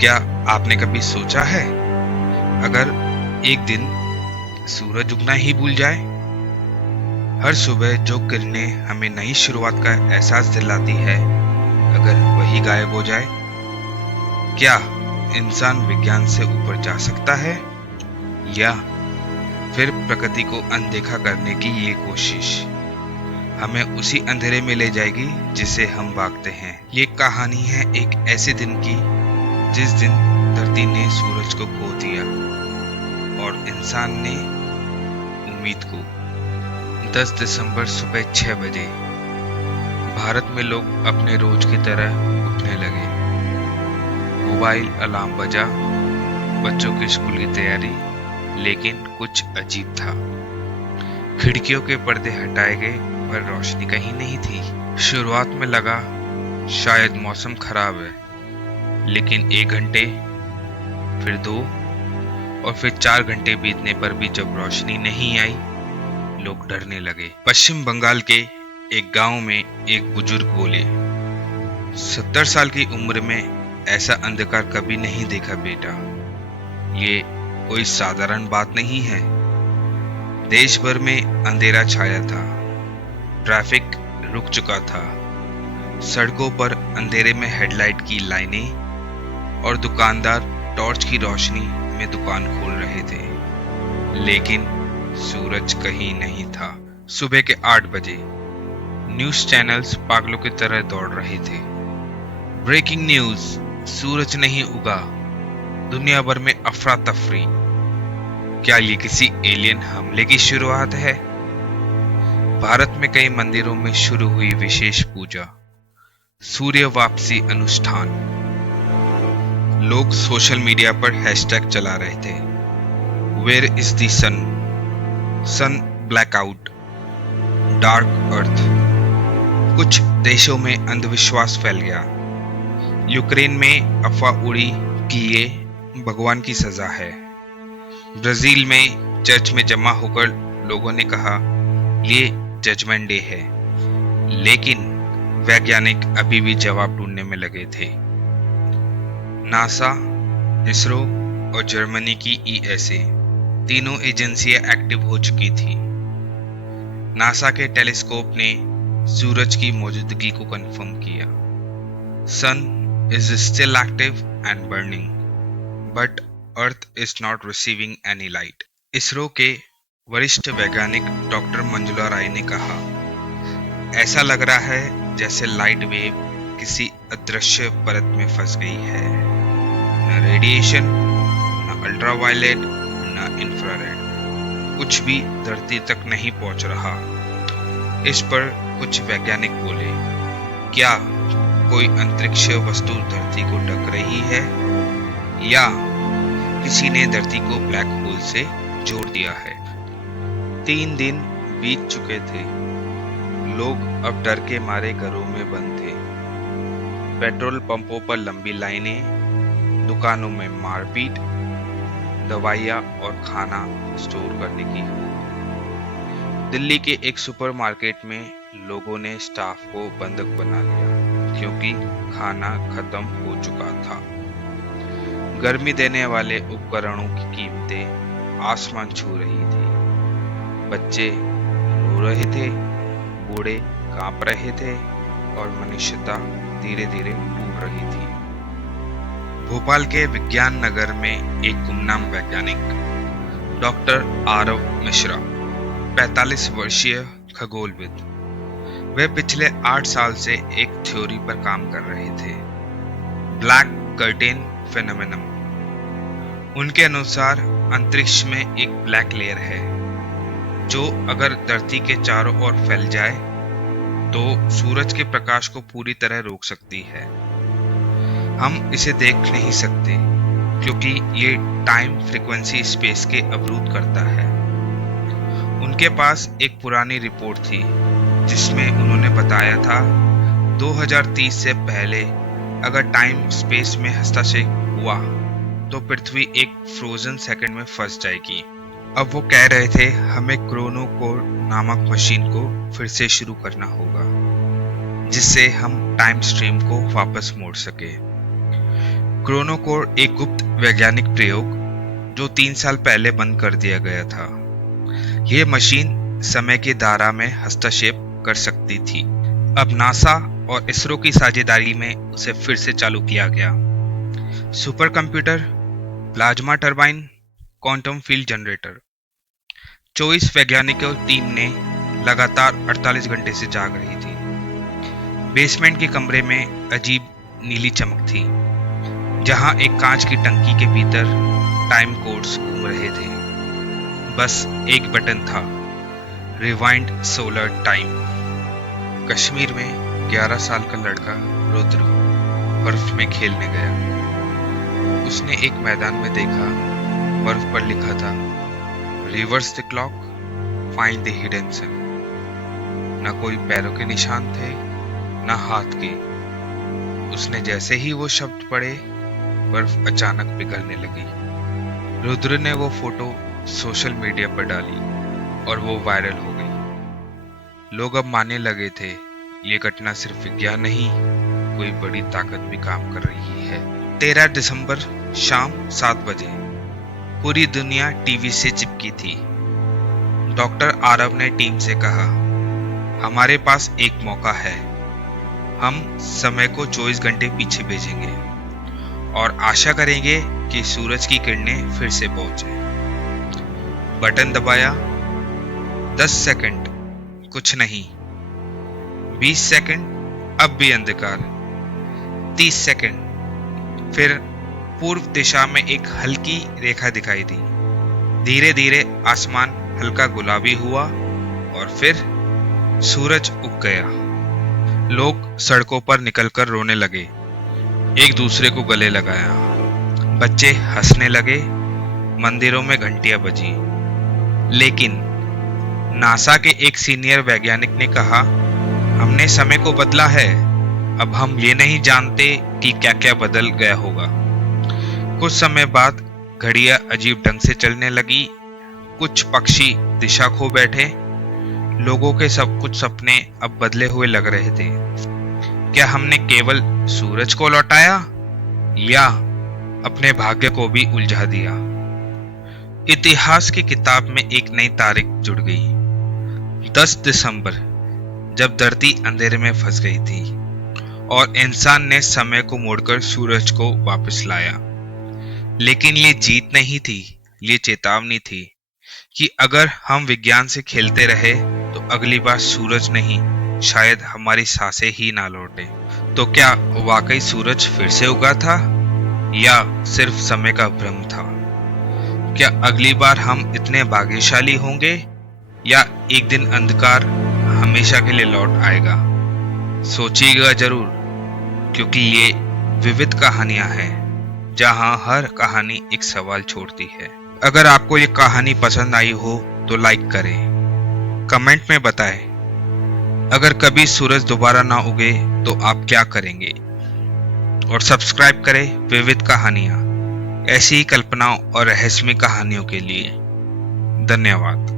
क्या आपने कभी सोचा है, अगर एक दिन सूरज उगना ही भूल जाए? हर सुबह जो किरणें हमें नई शुरुआत का एहसास दिलाती है, अगर वही गायब हो जाए, क्या इंसान विज्ञान से ऊपर जा सकता है? या फिर प्रकृति को अनदेखा करने की ये कोशिश हमें उसी अंधेरे में ले जाएगी जिसे हम भागते हैं? ये कहानी है एक ऐसे दिन की जिस दिन धरती ने सूरज को खो दिया और इंसान ने उम्मीद को। 10 दिसंबर सुबह 6 बजे भारत में लोग अपने रोज की तरह उठने लगे। मोबाइल अलार्म बजा, बच्चों की स्कूल की तैयारी, लेकिन कुछ अजीब था। खिड़कियों के पर्दे हटाए गए पर रोशनी कहीं नहीं थी। शुरुआत में लगा शायद मौसम खराब है, लेकिन 1 घंटे, फिर 2 और फिर 4 घंटे बीतने पर भी जब रोशनी नहीं आई, लोग डरने लगे। पश्चिम बंगाल के एक गांव में एक बुजुर्ग बोले, 70 साल की उम्र में ऐसा अंधकार कभी नहीं देखा बेटा। ये कोई साधारण बात नहीं है। देश भर में अंधेरा छाया था, ट्रैफिक रुक चुका था, सड़कों पर अंधेरे में हेडलाइट की लाइनें और दुकानदार टॉर्च की रोशनी में दुकान खोल रहे थे, लेकिन सूरज कहीं नहीं था। सुबह के 8 बजे न्यूज़ चैनल्स पागलों की तरह दौड़ रहे थे। ब्रेकिंग न्यूज़, सूरज नहीं उगा। दुनिया भर में अफरा तफरी। क्या ये किसी एलियन हमले की शुरुआत है? भारत में कई मंदिरों में शुरू हुई विशेष पूजा, सूर्य वापसी अनुष्ठान। लोग सोशल मीडिया पर हैशटैग चला रहे थे, where is the sun, sun blackout, dark earth. कुछ देशों में अंधविश्वास फैल गया। यूक्रेन में अफवाह उड़ी कि ये भगवान की सजा है। ब्राजील में चर्च में जमा होकर लोगों ने कहा ये जजमेंट डे है, लेकिन वैज्ञानिक अभी भी जवाब ढूंढने में लगे थे। नासा, इसरो और जर्मनी की ईएसए तीनों एजेंसियां एक्टिव हो चुकी थी। नासा के टेलीस्कोप ने सूरज की मौजूदगी को कंफर्म किया। सन is still active and burning, but Earth is not receiving any light. ISRO के वरिष्ठ वैज्ञानिक डॉक्टर मंजुला राय ने कहा, ऐसा लग रहा है जैसे लाइट वेव किसी अदृश्य परत में फंस गई है। न रेडिएशन, न अल्ट्रावायलेट, न इंफ्रारेड, कुछ भी धरती तक नहीं पहुंच रहा। इस पर कुछ वैज्ञानिक बोले, क्या कोई अंतरिक्ष वस्तु धरती को ढक रही है, या किसी ने धरती को ब्लैक होल से जोड़ दिया है? 3 दिन बीत चुके थे। लोग अब डर के मारे घरों में बंद थे। पेट्रोल पंपों पर लंबी लाइनें, दुकानों में मारपीट, दवाइयाँ और खाना स्टोर करने की होड़। दिल्ली के एक सुपरमार्केट में लोगों ने स्टाफ को बंधक बना लिया क्योंकि खाना खत्म हो चुका था। गर्मी देने वाले उपकरणों की कीमतें आसमान छू रही थी। बच्चे रो रहे थे, बूढ़े कांप रहे थे और मनुष्यता धीरे धीरे डूब रही थी। भोपाल के विज्ञान नगर में एक गुमनाम वैज्ञानिक डॉक्टर आरव मिश्रा, 45 वर्षीय खगोलविद, वे पिछले 8 साल से एक थ्योरी पर काम कर रहे थे, ब्लैक कर्टेन फेनोमेनन। उनके अनुसार अंतरिक्ष में एक ब्लैक लेयर है जो अगर धरती के चारों ओर फैल जाए तो सूरज के प्रकाश को पूरी तरह रोक सकती है। हम इसे देख नहीं सकते क्योंकि ये टाइम फ्रीक्वेंसी स्पेस के अवरुद्ध करता है। उनके पास एक पुरानी रिपोर्ट थी जिसमें उन्होंने बताया था 2030 से पहले अगर टाइम स्पेस में हस्तक्षेप हुआ तो पृथ्वी एक फ्रोजन सेकंड में फंस जाएगी। अब वो कह रहे थे हमें क्रोनो कोर नामक मशीन को फिर से शुरू करना होगा जिससे हम टाइम स्ट्रीम को वापस मोड़ सके। क्रोनोकोर एक गुप्त वैज्ञानिक प्रयोग जो 3 साल पहले बंद कर दिया गया था। यह मशीन समय की धारा में हस्तक्षेप कर सकती थी। अब नासा और इसरो की साझेदारी में उसे फिर से चालू किया गया। Super computer, plasma turbine, quantum field generator. 24 वैज्ञानिकों टीम ने लगातार 48 घंटे से जाग रही थी। बेसमेंट के कमरे में अजीब नीली चमक थी, जहां एक कांच की टंकी के भीतर टाइम कोड्स घूम रहे थे। बस एक बटन था, रिवाइंड सोलर टाइम। कश्मीर में 11 साल का लड़का रुद्र बर्फ में खेलने गया। उसने एक मैदान में देखा, बर्फ पर लिखा था, reverse the clock, find the hidden sun. न कोई पैरों के निशान थे, न हाथ के। उसने जैसे ही वो शब्द पढ़े, बर्फ अचानक पिघलने लगी। रुद्र ने वो फोटो सोशल मीडिया पर डाली और वो वायरल हो गई। लोग अब मानने लगे थे, ये घटना सिर्फ विज्ञान नहीं, कोई बड़ी ताकत भी काम कर रही है। 13 दिसंबर शाम 7 बजे पूरी दुनिया टीवी से चिपकी थी। डॉक्टर आरव ने टीम से कहा, हमारे पास एक मौका है। हम समय को 24 घंटे पीछे भेजेंगे और आशा करेंगे कि सूरज की किरणें फिर से पहुंचे। बटन दबाया। 10 सेकंड, कुछ नहीं। 20 सेकंड, अब भी अंधकार। 30 सेकंड, फिर पूर्व दिशा में एक हल्की रेखा दिखाई दी। धीरे धीरे आसमान हल्का गुलाबी हुआ और फिर सूरज उग गया। लोग सड़कों पर निकलकर रोने लगे, एक दूसरे को गले लगाया। बच्चे हंसने लगे, मंदिरों में घंटियां बजी। लेकिन नासा के एक सीनियर वैज्ञानिक ने कहा, हमने समय को बदला है। अब हम ये नहीं जानते कि क्या क्या बदल गया होगा। कुछ समय बाद घड़ियां अजीब ढंग से चलने लगी। कुछ पक्षी दिशा खो बैठे। लोगों के सब कुछ सपने अब बदले हुए लग रहे थे। क्या हमने केवल सूरज को लौटाया या अपने भाग्य को भी उलझा दिया? इतिहास की किताब में एक नई तारीख जुड़ गई। 10 दिसंबर, जब धरती अंधेरे में फंस गई थी और इंसान ने समय को मोड़कर सूरज को वापस लाया। लेकिन ये जीत नहीं थी, ये चेतावनी थी कि अगर हम विज्ञान से खेलते रहे तो अगली बार सूरज नहीं, शायद हमारी सांसें ही ना लौटे। तो क्या वाकई सूरज फिर से उगा था या सिर्फ समय का भ्रम था? क्या अगली बार हम इतने भाग्यशाली होंगे या एक दिन अंधकार हमेशा के लिए लौट आएगा? सोचिएगा जरूर, क्योंकि ये विविध कहानियां हैं जहां हर कहानी एक सवाल छोड़ती है। अगर आपको ये कहानी पसंद आई हो तो लाइक करें, कमेंट में बताएं। अगर कभी सूरज दोबारा ना उगे तो आप क्या करेंगे? और सब्सक्राइब करें विविध कहानियां, ऐसी ही कल्पनाओं और रहस्यमय कहानियों के लिए। धन्यवाद।